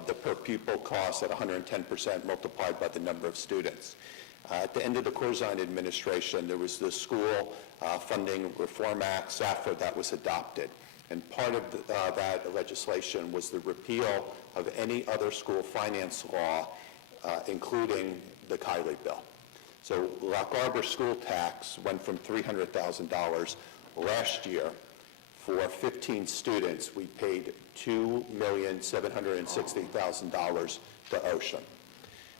of the per pupil cost at 110% multiplied by the number of students. At the end of the Corzine administration, there was the School Funding Reform Act, SAFR, that was adopted. And part of that legislation was the repeal of any other school finance law, including the Kiley bill. So Lock Arbor school tax went from $300,000 last year. For 15 students, we paid $2,760,000 to Ocean.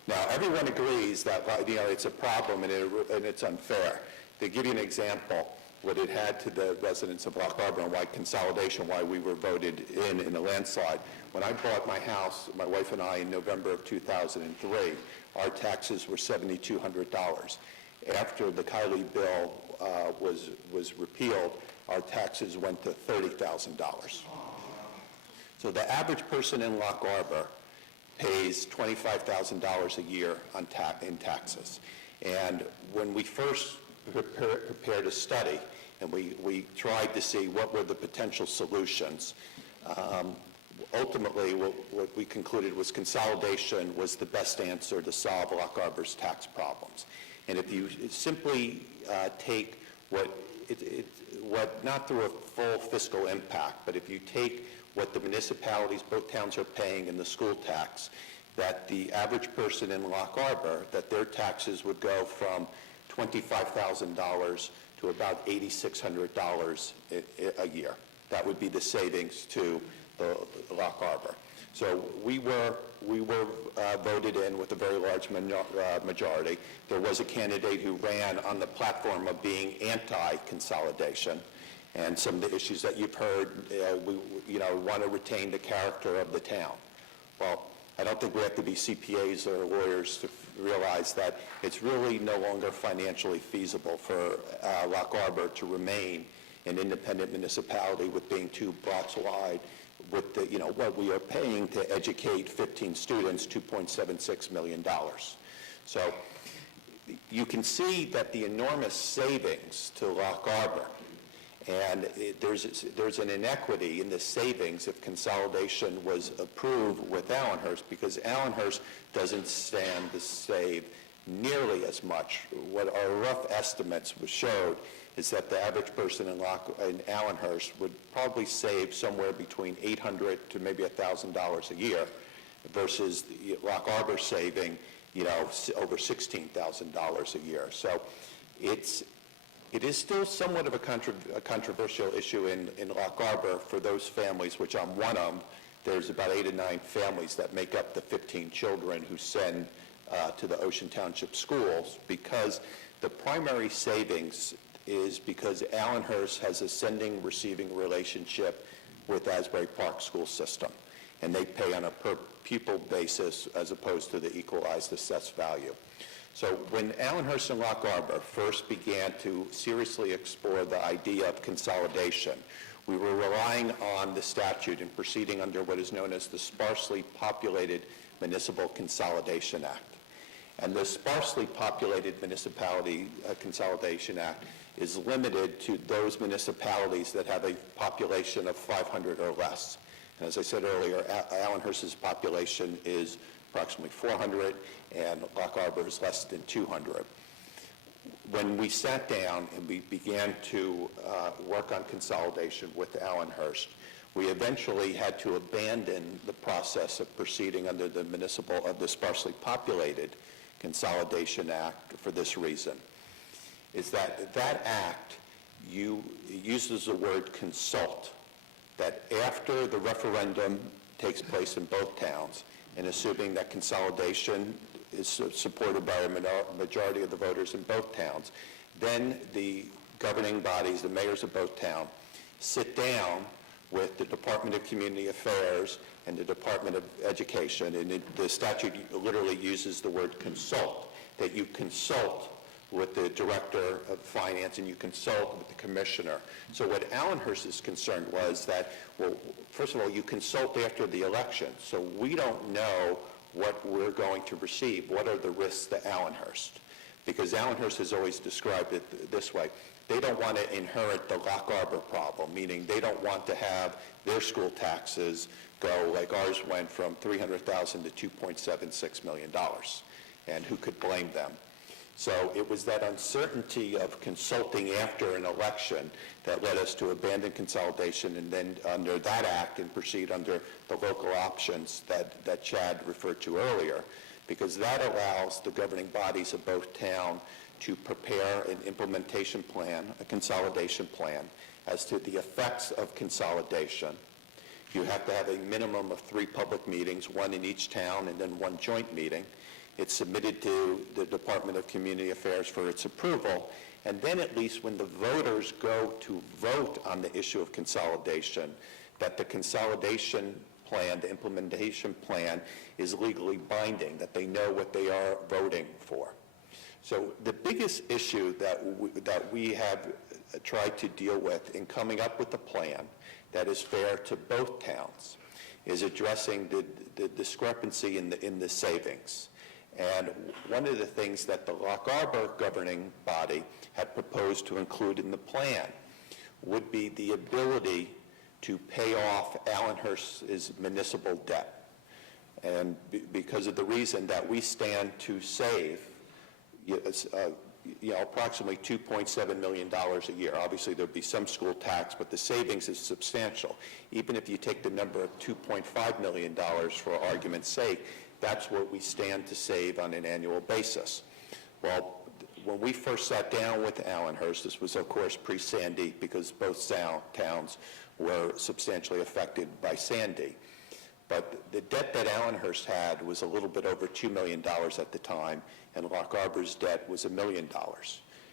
Now, everyone agrees that it's a problem and it's unfair. To give you an example, what it had to the residents of Lock Arbor and why consolidation, why we were voted in a landslide. When I bought my house, my wife and I, in November of 2003, our taxes were $7,200. After the Kiley bill was repealed, our taxes went to $30,000. So the average person in Lock Arbor pays $25,000 a year in taxes. And when we first prepared a study, and we tried to see what were the potential solutions, ultimately what we concluded was consolidation was the best answer to solve Lock Arbor's tax problems. And if you simply take not through a full fiscal impact, but if you take what the municipalities, both towns, are paying in the school tax, that the average person in Lock Arbor, that their taxes would go from $25,000 to about $8,600 a year. That would be the savings to the Lock Arbor. So we were voted in with a very large majority. There was a candidate who ran on the platform of being anti-consolidation, and some of the issues that you've heard, we want to retain the character of the town. Well, I don't think we have to be CPAs or lawyers to realize that it's really no longer financially feasible for Lock Arbor to remain an independent municipality with being 2 blocks wide, with the, what we are paying to educate 15 students, $2.76 million. So you can see that the enormous savings to Lock Arbor, and there's an inequity in the savings if consolidation was approved with Allenhurst, because Allenhurst doesn't stand to save nearly as much. What our rough estimates showed is that the average person in Allenhurst would probably save somewhere between $800 to maybe $1,000 a year, versus Lock Arbor saving, over $16,000 a year. So it is still somewhat of a controversial issue in Lock Arbor for those families, which I'm one of. There's about 8 or 9 families that make up the 15 children who send to the Ocean Township schools, because the primary savings is because Allenhurst has a sending-receiving relationship with Asbury Park school system, and they pay on a per-pupil basis as opposed to the equalized assessed value. So when Allenhurst and Lock Arbor first began to seriously explore the idea of consolidation, we were relying on the statute and proceeding under what is known as the Sparsely Populated Municipal Consolidation Act. And the Sparsely Populated Municipality Consolidation Act is limited to those municipalities that have a population of 500 or less. And as I said earlier, Allenhurst's population is approximately 400, and Lock Arbor is less than 200. When we sat down and we began to work on consolidation with Allenhurst, we eventually had to abandon the process of proceeding under the the Sparsely Populated Consolidation Act for this reason, is that act uses the word consult, that after the referendum takes place in both towns, and assuming that consolidation is supported by a majority of the voters in both towns, then the governing bodies, the mayors of both towns, sit down with the Department of Community Affairs and the Department of Education, and the statute literally uses the word consult, that you consult with the Director of Finance and you consult with the Commissioner. So what Allenhurst is concerned was that, well, first of all, you consult after the election, so we don't know what we're going to receive. What are the risks to Allenhurst? Because Allenhurst has always described it this way: they don't want to inherit the Lock Harbor problem, meaning they don't want to have their school taxes go like ours went from $300,000 to $2.76 million. And who could blame them? So it was that uncertainty of consulting after an election that led us to abandon consolidation and then under that act and proceed under the local options that Chad referred to earlier, because that allows the governing bodies of both town to prepare an implementation plan, a consolidation plan, as to the effects of consolidation. You have to have a minimum of 3 public meetings, 1 in each town and then 1 joint meeting. It's submitted to the Department of Community Affairs for its approval, and then at least when the voters go to vote on the issue of consolidation, that the consolidation plan, the implementation plan, is legally binding, that they know what they are voting for. So the biggest issue that we have tried to deal with in coming up with a plan that is fair to both towns is addressing the discrepancy in the savings. And one of the things that the Lock Harbor governing body had proposed to include in the plan would be the ability to pay off Allenhurst's municipal debt. And because of the reason that we stand to save approximately $2.7 million a year. Obviously, there'll be some school tax, but the savings is substantial. Even if you take the number of $2.5 million for argument's sake, that's what we stand to save on an annual basis. Well, when we first sat down with Allenhurst, this was, of course, pre-Sandy, because both towns were substantially affected by Sandy. But the debt that Allenhurst had was a little bit over $2 million at the time, and Lock Harbor's debt was $1 million.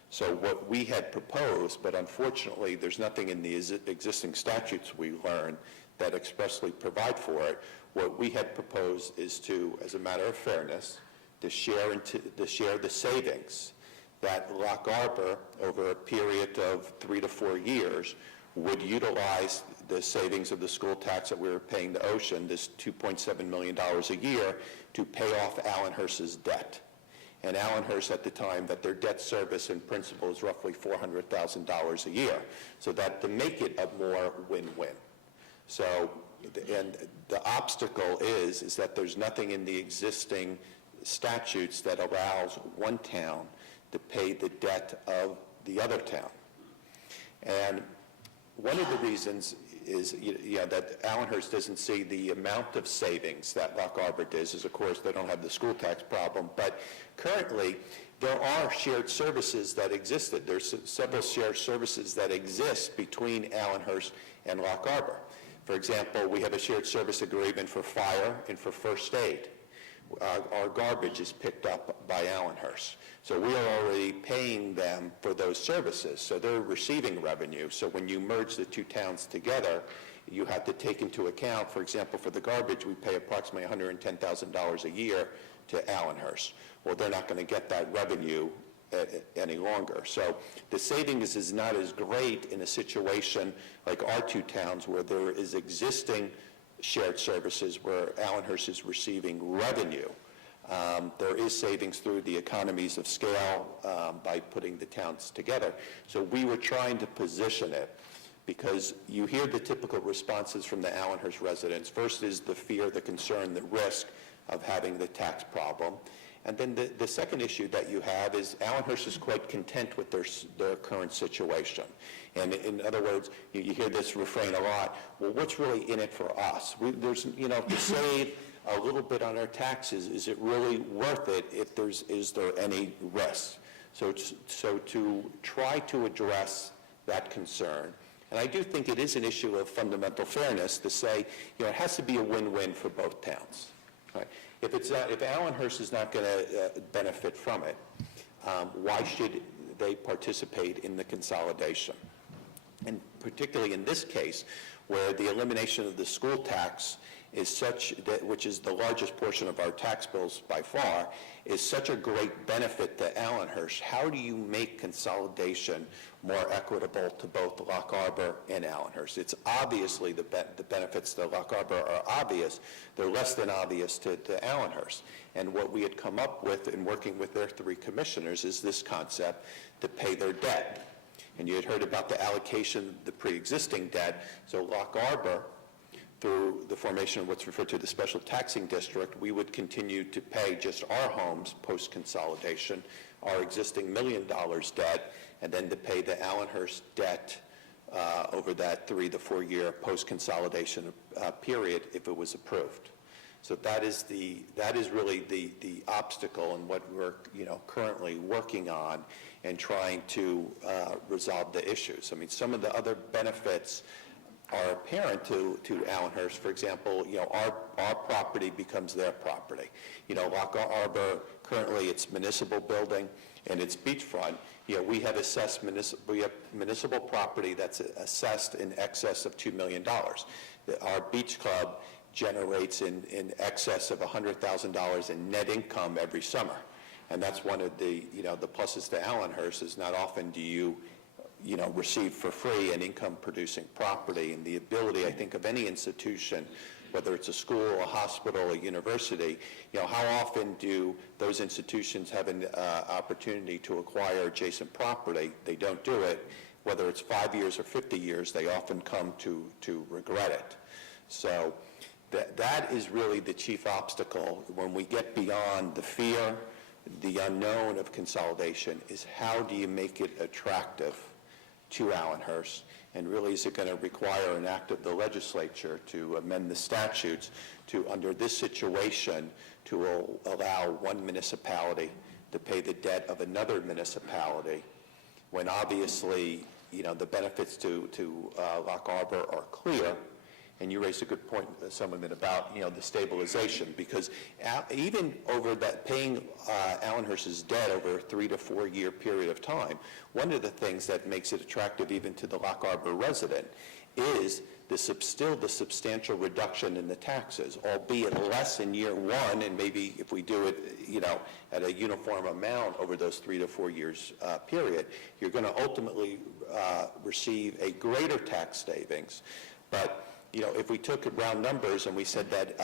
So what we had proposed, but unfortunately there's nothing in the existing statutes we learned that expressly provide for it, what we had proposed is to, as a matter of fairness, to share the savings that Lock Harbor, over a period of 3 to 4 years, would utilize the savings of the school tax that we were paying to Ocean, this $2.7 million a year, to pay off Allenhurst's debt. And Allenhurst at the time, that their debt service in principal is roughly $400,000 a year. So that to make it a more win-win. So, and the obstacle is that there's nothing in the existing statutes that allows one town to pay the debt of the other town. And one of the reasons is that Allenhurst doesn't see the amount of savings that Lock Harbor does, is of course they don't have the school tax problem, but currently there are shared services that existed. There's several shared services that exist between Allenhurst and Lock Harbor. For example, we have a shared service agreement for fire and for first aid. Our garbage is picked up by Allenhurst. So we are already paying them for those services. So they're receiving revenue. So when you merge the two towns together, you have to take into account, for example, for the garbage, we pay approximately $110,000 a year to Allenhurst. Well, they're not going to get that revenue any longer. So the savings is not as great in a situation like our two towns where there is existing shared services where Allenhurst is receiving revenue. There is savings through the economies of scale by putting the towns together. So we were trying to position it because you hear the typical responses from the Allenhurst residents. First is the fear, the concern, the risk of having the tax problem. And then the second issue that you have is Allenhurst is quite content with their current situation. And in other words, you hear this refrain a lot, well, what's really in it for us? There's, to save a little bit on our taxes, is it really worth it if is there any risk? So to try to address that concern, and I do think it is an issue of fundamental fairness to say, it has to be a win-win for both towns. Right? If Allenhurst is not going to benefit from it, why should they participate in the consolidation? And particularly in this case, where the elimination of the school tax is such that, which is the largest portion of our tax bills by far, is such a great benefit to Allenhurst. How do you make consolidation more equitable to both Lock Harbor and Allenhurst? It's obviously the benefits to Lock Harbor are obvious. They're less than obvious to Allenhurst. And what we had come up with in working with their three commissioners is this concept to pay their debt. And you had heard about the allocation of the pre-existing debt. So Lock Arbor, through the formation of what's referred to as the special taxing district, we would continue to pay just our homes post-consolidation, our existing $1 million debt, and then to pay the Allenhurst debt over that 3 to 4 year post-consolidation period if it was approved. So that is really the obstacle and what we're currently working on and trying to resolve the issues. I mean, some of the other benefits are apparent to Allenhurst. For example, our property becomes their property. Lock Arbor, currently it's municipal building and it's beachfront. We have municipal property that's assessed in excess of $2 million. Our beach club generates in excess of $100,000 in net income every summer. And that's one of the pluses to Allenhurst is not often do you receive for free an income-producing property, and the ability, I think, of any institution, whether it's a school, a hospital, a university, how often do those institutions have an opportunity to acquire adjacent property? They don't do it. Whether it's 5 years or 50 years, they often come to regret it. So that is really the chief obstacle when we get beyond the fear, the unknown of consolidation, is how do you make it attractive to Allenhurst, and really is it going to require an act of the legislature to amend the statutes to, under this situation, to allow one municipality to pay the debt of another municipality, when obviously the benefits to Lock Arbor are clear. And you raised a good point, Somerman, about the stabilization, because even over that paying Allenhurst's debt over a 3 to 4 year period of time, one of the things that makes it attractive even to the Lock Arbor resident is still the substantial reduction in the taxes, albeit less in year one, and maybe if we do it at a uniform amount over those 3 to 4 years period, you're going to ultimately receive a greater tax savings. But if we took round numbers and we said that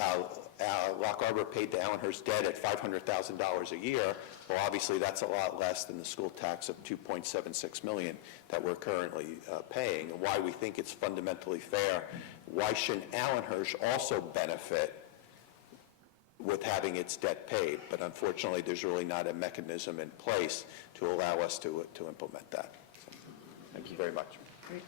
Lock Arbor paid the Allenhurst debt at $500,000 a year, well, obviously that's a lot less than the school tax of $2.76 million that we're currently paying. And why we think it's fundamentally fair, why shouldn't Allenhurst also benefit with having its debt paid? But unfortunately, there's really not a mechanism in place to allow us to implement that. So, thank you very much. Great.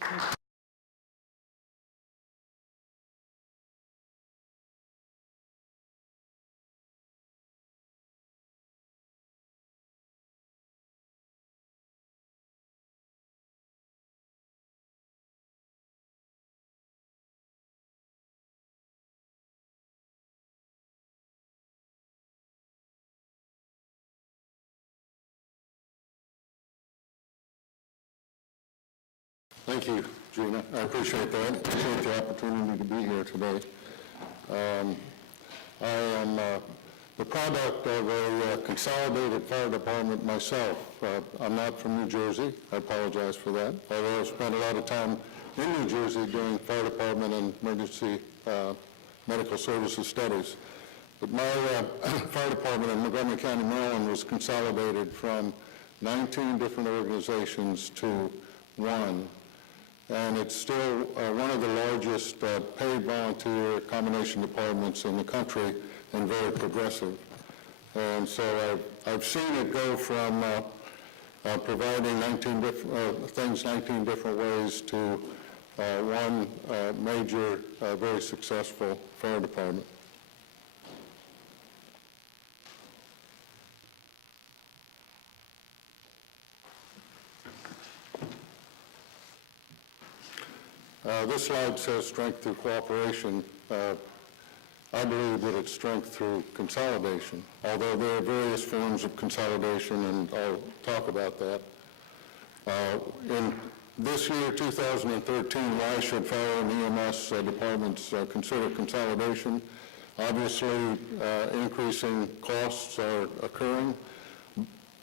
Thank you, Gina. I appreciate that. I appreciate the opportunity to be here today. I am the product of a consolidated fire department myself. I'm not from New Jersey. I apologize for that. Although I spent a lot of time in New Jersey doing fire department and emergency medical services studies. But my fire department in Montgomery County, Maryland was consolidated from 19 different organizations to one. And it's still one of the largest paid volunteer combination departments in the country and very progressive. And so I've seen it go from providing 19 different ways to one major, very successful fire department. This slide says strength through cooperation. I believe that it's strength through consolidation, although there are various forms of consolidation, and I'll talk about that. In this year, 2013, why should fire and EMS departments consider consolidation? Obviously, increasing costs are occurring.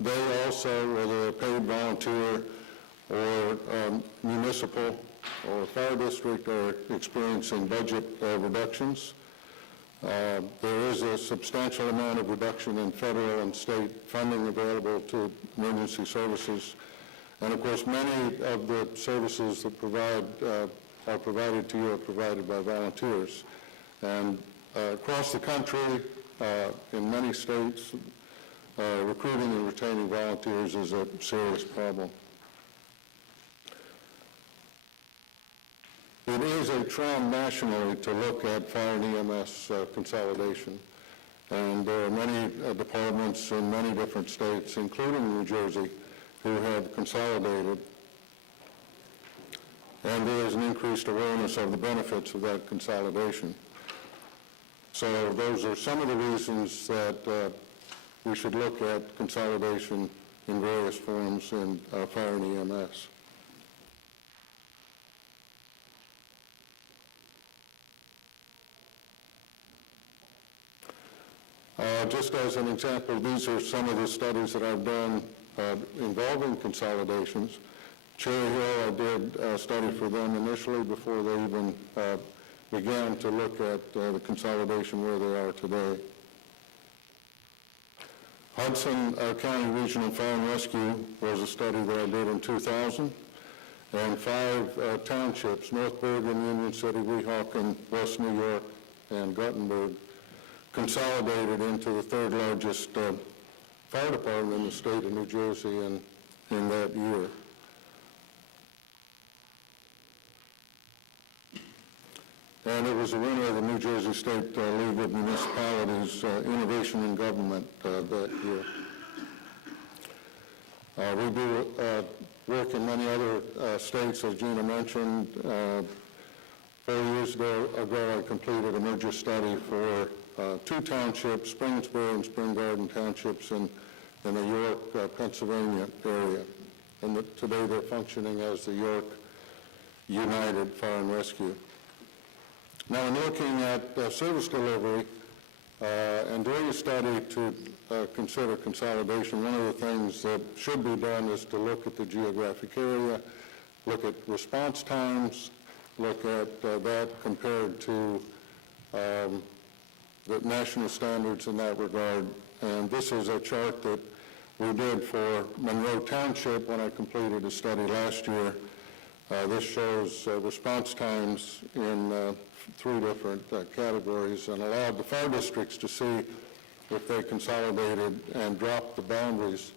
They also, whether they're paid volunteer or municipal or fire district, are experiencing budget reductions. There is a substantial amount of reduction in federal and state funding available to emergency services, And of course, many of the services that are provided to you are provided by volunteers. And across the country, in many states, recruiting and retaining volunteers is a serious problem. It is a trend nationally to look at fire and EMS consolidation. And there are many departments in many different states, including New Jersey, who have consolidated. And there is an increased awareness of the benefits of that consolidation. So those are some of the reasons that we should look at consolidation in various forms in fire and EMS. Just as an example, these are some of the studies that I've done involving consolidations. Cherry Hill, I did a study for them initially before they even began to look at the consolidation where they are today. Hudson County Regional Fire and Rescue was a study that I did in 2000, and 5 townships, North Bergen, Union City, Weehawken, West New York, and Guttenberg, consolidated into the 3rd largest fire department in the state of New Jersey in that year. And it was a winner of the New Jersey State League of Municipalities Innovation in Government that year. We do work in many other states, as Gina mentioned. 4 years ago, I completed a merger study for 2 townships, Springsbury and Spring Garden Townships in the York, Pennsylvania area. And today they're functioning as the York United Fire and Rescue. Now, in looking at service delivery and doing a study to consider consolidation, one of the things that should be done is to look at the geographic area, look at response times, look at that compared to the national standards in that regard. And this is a chart that we did for Monroe Township when I completed a study last year. This shows response times in 3 different categories and allowed the fire districts to see if they consolidated and dropped the boundaries,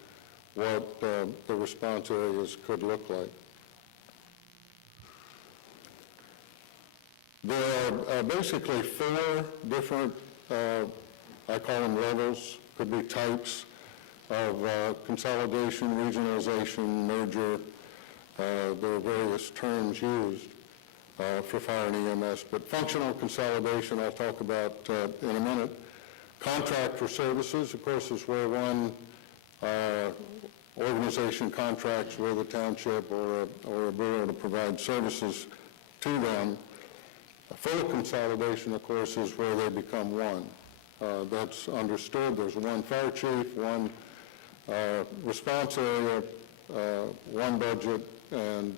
what the response areas could look like. There are basically 4 different, I call them levels, could be types of consolidation, regionalization, merger. There are various terms used for fire and EMS, but functional consolidation I'll talk about in a minute. Contract for services, of course, is where one organization contracts with a township or a borough to provide services to them. A full consolidation, of course, is where they become one. That's understood. There's one fire chief, one response area, one budget, and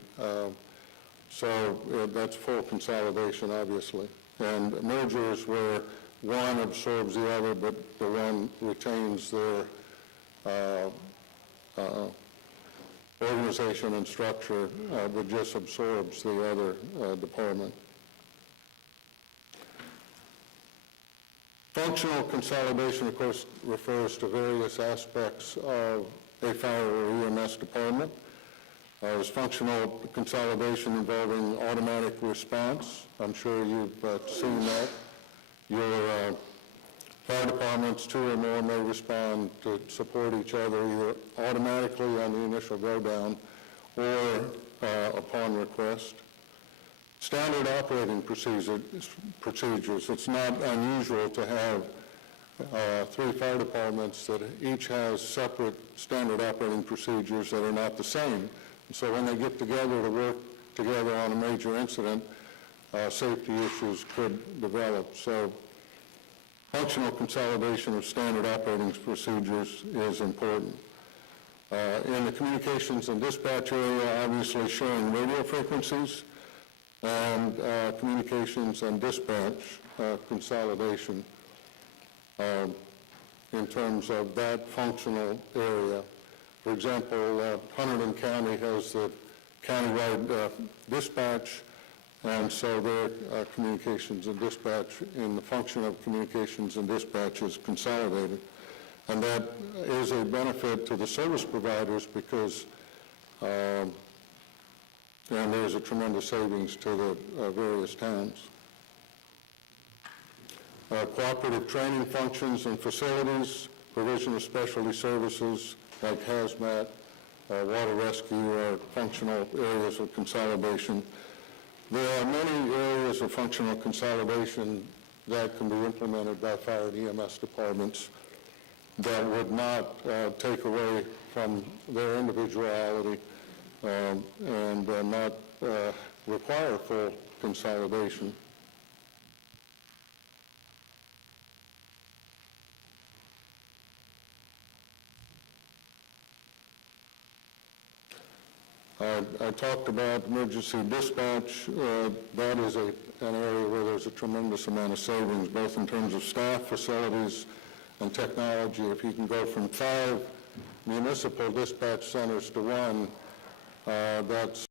so that's full consolidation, obviously. And merger is where one absorbs the other, but the one retains their organization and structure, but just absorbs the other department. Functional consolidation, of course, refers to various aspects of a fire or EMS department. There's functional consolidation involving automatic response. I'm sure you've seen that. Your fire departments, 2 or more, may respond to support each other either automatically on the initial go-down or upon request. Standard operating procedures. It's not unusual to have 3 fire departments that each has separate standard operating procedures that are not the same. So when they get together to work together on a major incident, safety issues could develop. So functional consolidation of standard operating procedures is important. In the communications and dispatch area, obviously sharing radio frequencies and communications and dispatch consolidation in terms of that functional area. For example, Hunterdon County has the countywide dispatch, and so their communications and dispatch in the function of communications and dispatch is consolidated. And that is a benefit to the service providers because and there's a tremendous savings to the various towns. Cooperative training functions and facilities, provision of specialty services like hazmat, water rescue are functional areas of consolidation. There are many areas of functional consolidation that can be implemented by fire and EMS departments that would not take away from their individuality and not require full consolidation. I talked about emergency dispatch. That is an area where there's a tremendous amount of savings, both in terms of staff, facilities, and technology. If you can go from 5 municipal dispatch centers to 1, that's